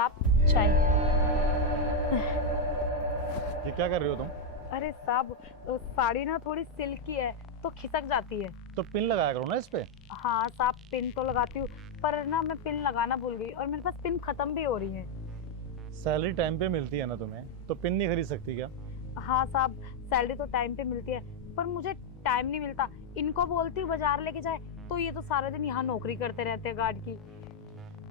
साहब चाय। ये क्या कर रहे हो तुम? अरे साहब साड़ी ना थोड़ी सिल्की है तो खिसक जाती है। तो पिन लगाया करो ना इस पे। हाँ साहब पिन तो लगाती हूँ, पर ना मैं पिन लगाना भूल गई और मेरे पास पिन खत्म भी हो रही है। सैलरी टाइम पे मिलती है ना तुम्हें, तो पिन नहीं खरीद सकती क्या? हाँ साहब सैलरी तो टाइम पे मिलती है, पर मुझे टाइम नहीं मिलता। इनको बोलती हूँ बाजार लेके जाए तो ये तो सारा दिन यहाँ नौकरी करते रहते हैं गार्ड की।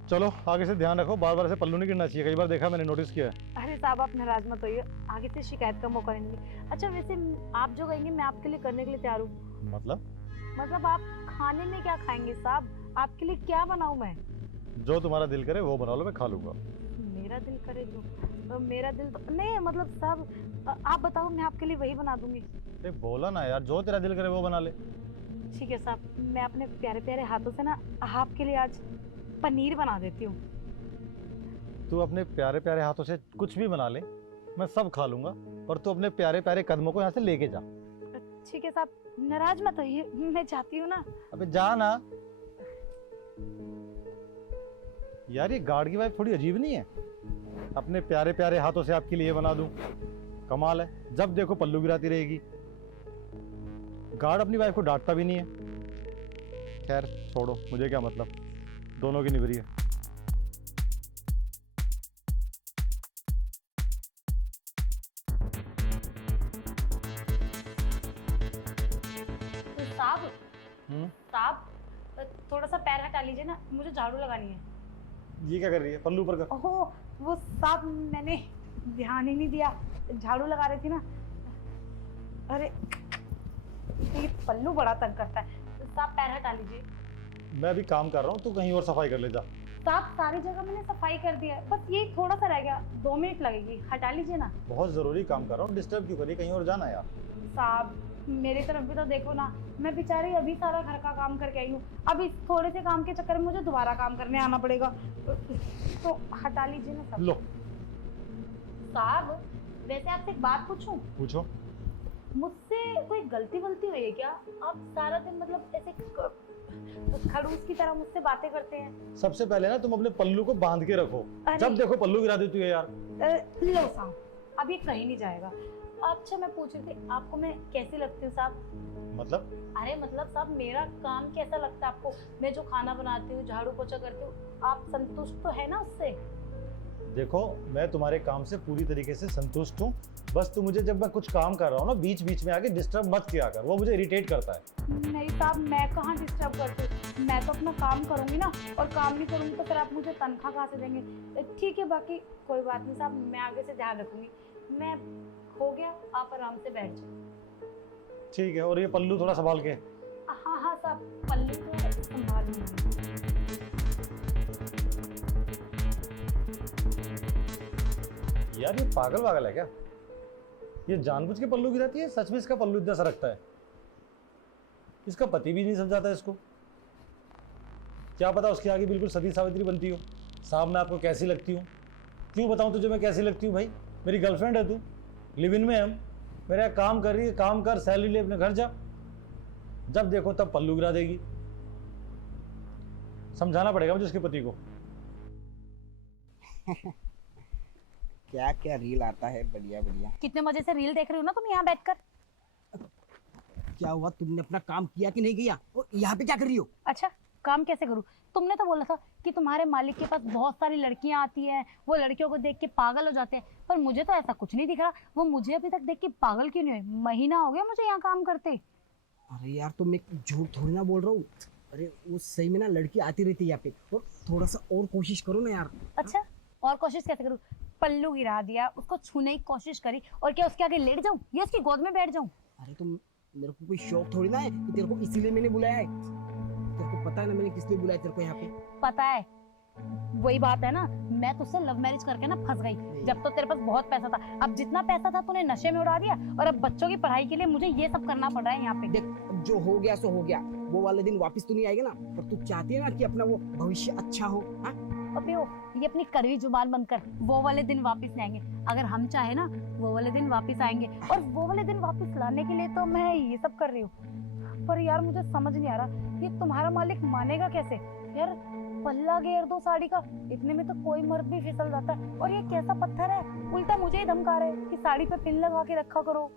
चलो आगे से ध्यान रखो, बार बार ऐसे पल्लू नहीं गिरना चाहिए, कई बार देखा मैंने, नोटिस किया है। अरे साहब आप नाराज मत होइए, आगे से शिकायत का मौका नहीं मिले। अच्छा वैसे आप जो कहेंगे मैं आपके लिए करने के लिए तैयार हूँ। मतलब आप खाने में क्या खाएंगे साहब? आपके लिए क्या बनाऊं मैं? जो तुम्हारा दिल करे वो बना लो, मैं खा लूंगा। मेरा दिल करे जो? मेरा दिल तो नहीं, मतलब साहब आप बताओ मैं आपके लिए वही बना दूंगी। अरे बोला ना यार, जो तेरा दिल करे वो बना ले। ठीक है साहब, मैं अपने प्यारे प्यारे हाथों से ना आपके लिए आज पनीर बना देती हूँ। तू अपने प्यारे प्यारे हाथों से कुछ भी बना ले, मैं सब खा लूंगा, पर तू अपने प्यारे प्यारे कदमों को यहाँ से लेके जा। ठीक है साहब, नाराज मत होइए, मैं चाहती हूँ ना। अबे जा ना यार, ये गार्ड की वाइफ थोड़ी अजीब नहीं है? अपने प्यारे प्यारे हाथों से आपके लिए बना दूं, कमाल है। जब देखो पल्लू गिराती रहेगी। गार्ड अपनी वाइफ को डांटता भी नहीं है। खैर छोड़ो, मुझे क्या मतलब, दोनों की निभरी है। तो साहब साहब थोड़ा सा पैर हटा लीजिए ना, मुझे झाड़ू लगानी है। ये क्या कर रही है? पल्लू पर कर। ओहो वो साहब मैंने ध्यान ही नहीं दिया, झाड़ू लगा रही थी ना। अरे ये पल्लू बड़ा तंग करता है। साहब पैर हटा लीजिए। मैं अभी काम कर रहा हूँ, तू कहीं और सफाई कर ले जा। साहब सारी जगह मैंने सफाई कर दी है, बस ये थोड़ा सा रह गया, 2 मिनट लगेगी, हटा लीजिए ना। बहुत जरूरी काम कर रहा हूँ, डिस्टर्ब क्यों करिए, कहीं और जाना यार। साहब मेरी तरफ भी तो देखो ना, मैं बेचारी अभी सारा घर का काम करके आई हूँ, अब इस थोड़े से काम के चक्कर में मुझे दोबारा काम करने आना पड़ेगा, तो हटा लीजिए ना सब। लो साहब वैसे आपसे एक बात पूछूं? पूछो। मुझसे कोई गलती वलती हुई है क्या? आप सारा दिन मतलब ऐसे खड़ूस की तरह मुझसे बातें करते हैं। सबसे पहले ना तुम अपने पल्लू को बांध के रखो, जब देखो पल्लू गिरा देती है यार। लो साहब अब ये कहीं नहीं जाएगा। अच्छा मैं पूछ रही थी आपको मैं कैसी लगती हूँ साहब? मतलब? अरे मतलब साहब मेरा काम कैसा लगता है आपको? मैं जो खाना बनाती हूँ, झाड़ू पोछा करती हूँ, आप संतुष्ट तो है ना उससे? देखो मैं तुम्हारे काम से पूरी तरीके से संतुष्ट हूँ, बस तू मुझे जब मैं कुछ काम कर रहा हूँ ना बीच बीच में आके डिस्टर्ब मत किया कर, वो मुझे इरिटेट करता है। नहीं साहब मैं कहाँ डिस्टर्ब करती हूँ, मैं तो अपना काम करूंगी ना, और काम नहीं करूंगी तो फिर आप मुझे तनख्वाह कहाँ से देंगे? ठीक है बाकी कोई बात नहीं साहब, मैं आगे से ध्यान रखूंगी। मैं हो गया, आप आराम से बैठ जाओ। ठीक है, और ये पल्लू थोड़ा संभाल के। हाँ हाँ साहब पल्लू को संभाल लीजिए। यार ये पागल वागल है क्या? ये जानबूझ के पल्लू गिराती है? सच में इसका पल्लू इतना सा रखता है? इसका पति भी नहीं समझाता इसको। क्या पता उसके आगे बिल्कुल सती सावित्री बनती हो। साहब मैं आपको कैसी लगती हूँ? क्यों बताऊँ तुझे मैं कैसी लगती हूँ भाई? मेरी गर्लफ्रेंड है तू, लिव इन में हम, मेरा काम कर रही है, काम कर, सैलरी ले, अपने घर जा, जब देखो तब पल्लू गिरा देगी। समझाना पड़ेगा मुझे उसके पति को। क्या क्या रील आता है, बढ़िया बढ़िया। कितने मजे से रील देख रही हो ना तुम यहाँ बैठकर? क्या हुआ, तुमने अपना काम किया कि नहीं किया? और यहाँ पे क्या कर रही हो? अच्छा काम कैसे करूँ? तुमने तो बोला था कि तुम्हारे मालिक के पास बहुत सारी लड़कियां आती हैं, वो लड़कियों को देख के पागल हो जाते हैं, पर मुझे तो ऐसा कुछ नहीं दिख रहा। वो मुझे अभी तक देख के पागल क्यों नहीं हुए? महीना हो गया मुझे यहाँ काम करते। अरे यार तुम एक झूठ थोड़ी ना बोल रहा हूँ। अरे वो सही में ना लड़की आती रहती है यहाँ पे, और थोड़ा सा और कोशिश करो ना यार। अच्छा और कोशिश कैसे करूँ? पल्लू गिरा दिया, उसको छूने की कोशिश करी, और क्या उसके आगे लेट जाऊँ या उसकी गोद में बैठ जाऊँ? अरे तुम, मेरे को कोई शौक थोड़ी ना है कि तेरे को इसीलिए मैंने बुलाया है। तेरे को पता है ना मैंने किस लिए बुलाया तेरे को यहाँ पे? पता है, वही बात है ना, मैं तुझसे लव मैरिज करके ना फंस गई। जब तो तेरे पास बहुत पैसा था, अब जितना पैसा था तूने नशे में उड़ा दिया, और अब बच्चों की पढ़ाई के लिए मुझे ये सब करना पड़ रहा है यहाँ पे। देख अब जो हो गया सो हो गया, वो वाले दिन वापस तो नहीं आएगा ना, पर तू चाहती है ना कि अपना वो भविष्य अच्छा हो। हाँ अबे ओ, ये अपनी कड़वी जुबान बनकर वो वाले दिन वापस नहीं आएंगे। अगर हम चाहे ना वो वाले दिन वापस आएंगे, और वो वाले दिन वापस लाने के लिए तो मैं ये सब कर रही हूँ। पर यार मुझे समझ नहीं आ रहा, ये तुम्हारा मालिक मानेगा कैसे? यार पल्ला घेर दो साड़ी का, इतने में तो कोई मर्द भी फिसल जाता है। और ये कैसा पत्थर है, उल्टा मुझे ही धमका रहे हैं कि साड़ी पे पिन लगा के रखा करो।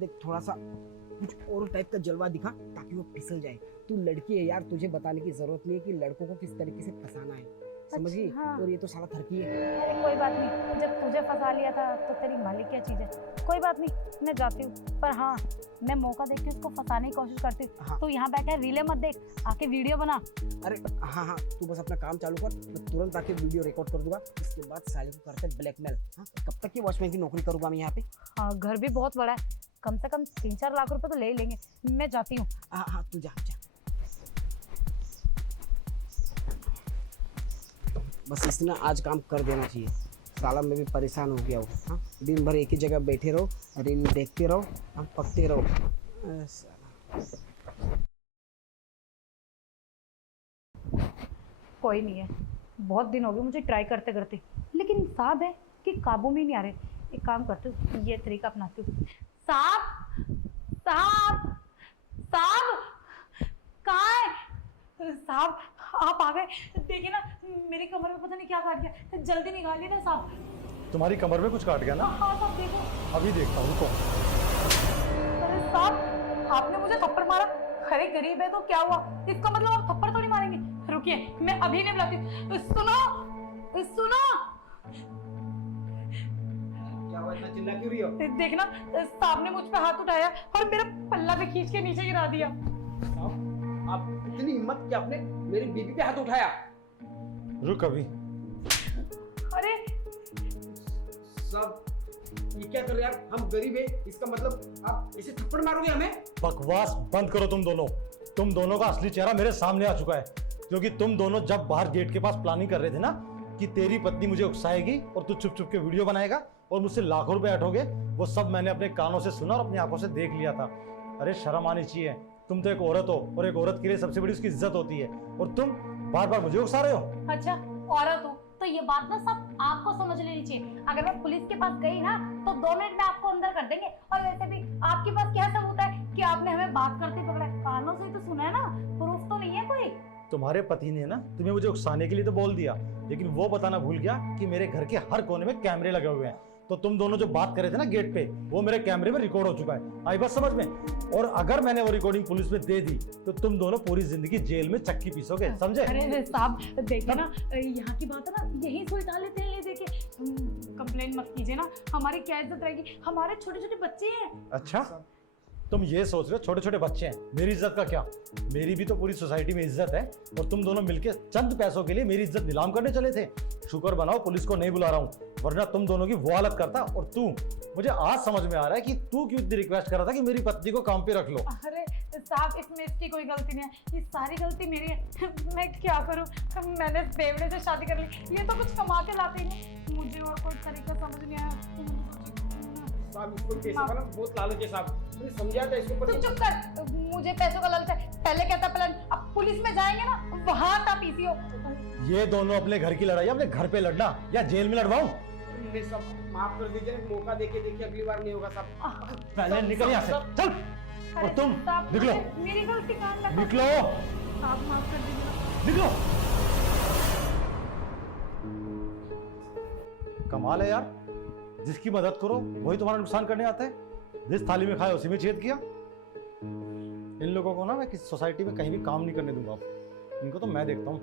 देख थोड़ा सा कुछ और टाइप का जलवा दिखा ताकि वो फिसल जाए। तू लड़की है यार, तुझे बताने की जरूरत नहीं है कि लड़कों को किस तरीके से फंसाना है, समझ गई? अच्छा, हाँ। और ये तो साला थरकी है। अरे कोई बात नहीं, जब तुझे फंसा लिया था तो तेरी मालिक क्या चीज है। कोई बात नहीं, मैं जाती हूँ। पर हाँ, मैं मौका देख के उसको फंसाने की कोशिश करती हूँ। हाँ। तो यहाँ बैठे रीले मत देख, आके वीडियो बना। अरे हाँ हाँ, तू बस अपना काम चालू कर, मैं तुरंत आके वीडियो रिकॉर्ड कर दूंगा। इसके बाद साले को करते ब्लैकमेल। हाँ, कब तक की वॉचमैन की नौकरी करूंगा मैं यहाँ पे? हाँ, घर भी बहुत बड़ा है, कम से कम 3-4 लाख रुपए तो ले ही लेंगे। मैं जाती हूँ। हाँ हाँ, तू जा जा। बस इसने आज काम कर देना चाहिए। साला मैं भी परेशान हो गया हूँ। हाँ, दिन भर एक ही जगह बैठे रहो, रील देखते रहो, हम पकते रहो। कोई नहीं है, बहुत दिन हो गए मुझे ट्राई करते करते, लेकिन साहब है कि काबू में नहीं आ रहे। एक काम करती हूँ, ये तरीका अपनाती हूँ। साहब साहब साहब, कहाँ है साहब? आप आ गए। देखिए ना, मेरी कमर में पता नहीं क्या काट गया, जल्दी निकालिए ना साहब। तुम्हारी कमर में कुछ काट गया ना? हाँ साहब, देखो। अभी देखता हूँ, रुको। अरे साहब, आपने मुझे थप्पड़ मारा। अरे गरीब है तो क्या हुआ, इसका मतलब आप थप्पड़ थोड़ी मारेंगे। रुकिए, मैं अभी नहीं बुलाती हूँ। सुनो सुनो, क्या हुआ, इतना चिल्ला क्यों रही हो? देखना, साहब ने मुझ पे हाथ उठाया और मेरा पल्ला भी खींच के नीचे गिरा दिया। आप इतनी हिम्मत कि आपने मेरी बीबी पे हाथ उठाया? रुक अभी। अरे सब ये क्या कर रहे हैं आप? हम गरीब हैं, इसका मतलब आप ऐसे थप्पड़ मारोगे हमें? बकवास बंद करो तुम दोनों। तुम दोनों का असली चेहरा मेरे सामने आ चुका है, क्योंकि तुम दोनों जब बाहर गेट के पास प्लानिंग कर रहे थे ना कि तेरी पत्नी मुझे उकसाएगी और तू चुप चुप के वीडियो बनाएगा और मुझसे लाखों रुपए ऐंठोगे, वो सब मैंने अपने कानों से सुना और अपनी आंखों से देख लिया था। अरे शर्म आनी चाहिए, तुम तो एक औरत हो और एक औरत के लिए सबसे बड़ी उसकी इज्जत होती है, और तुम बार बार मुझे उकसा रहे हो। अच्छा, औरत हो तो ये बात ना सब आपको समझ लेनी चाहिए। अगर मैं पुलिस के पास गई ना तो 2 मिनट में आपको अंदर कर देंगे। और वैसे भी आपके पास क्या सबूत है कि आपने हमें बात करते पकड़ा है? कानों से ही तो सुना है ना, प्रूफ तो नहीं है कोई। तुम्हारे पति ने ना तुम्हें मुझे उकसाने के लिए तो बोल दिया, लेकिन वो बताना भूल गया कि मेरे घर के हर कोने में कैमरे लगे हुए हैं। तो तुम दोनों जो बात कर रहे थे ना गेट पे, वो मेरे कैमरे में रिकॉर्ड हो चुका है। आई बात समझ में? और अगर मैंने वो रिकॉर्डिंग पुलिस में दे दी तो तुम दोनों पूरी जिंदगी जेल में चक्की पीसोगे, समझे? अरे साहब देखिए ना, यहाँ की बात है ना, यही सुलझा लेते हैं। ये देखिए, कंप्लेन मत कीजिए ना, हमारी क्या इज्जत रहेगी? हमारे छोटे छोटे बच्चे हैं। अच्छा, तुम ये सोच रहे हो छोटे छोटे बच्चे हैं, मेरी इज्जत का क्या? मेरी भी तो पूरी सोसाइटी में इज्जत है, और तुम दोनों मिलके चंद पैसों के लिए मेरी इज्जत नीलाम करने चले थे। शुक्र बनाओ पुलिस को नहीं बुला रहा हूँ, वरना तुम दोनों की वो हालत करता। और तू, मुझे आज समझ में आ रहा है कि तू क्यों इतनी रिक्वेस्ट कर रहा था कि मेरी पत्नी को काम पे रख लो। अरे साहब, इसमें इसकी कोई गलती नहीं है, ये सारी गलती मेरी है। मैं क्या करूं, मैंने बेवड़े से शादी कर ली, ये तो कुछ कमा के लाते ही नहीं। मुझे और कोई तरीका समझ नहीं आया। साहब इसको पैसे का ना बहुत लालच है साहब, मैंने समझाया था इसको। तू चुप कर, मुझे पैसों का लालच है। पहले कहता प्लान, अब पुलिस में जाएंगे ना वहां था पीसीओ। ये दोनों अपने घर की लड़ाई अपने घर पे लड़ना या जेल में लड़वाऊं? मेरे सब माफ कर दीजिए, मौका देके देखिए, अगली बार नहीं होगा साहब। पहले निकल यहाँ से, चल। और तुम निकलो, मेरी गलती कहाँ है? निकलो, आप माफ कर दीजिए। निकलो। कमाल है यार, जिसकी मदद करो वही तुम्हारा नुकसान करने आता है। जिस थाली में खाए उसी में छेद किया। इन लोगों को ना मैं किसी सोसाइटी में कहीं भी काम नहीं करने दूंगा। इनको तो मैं देखता हूँ।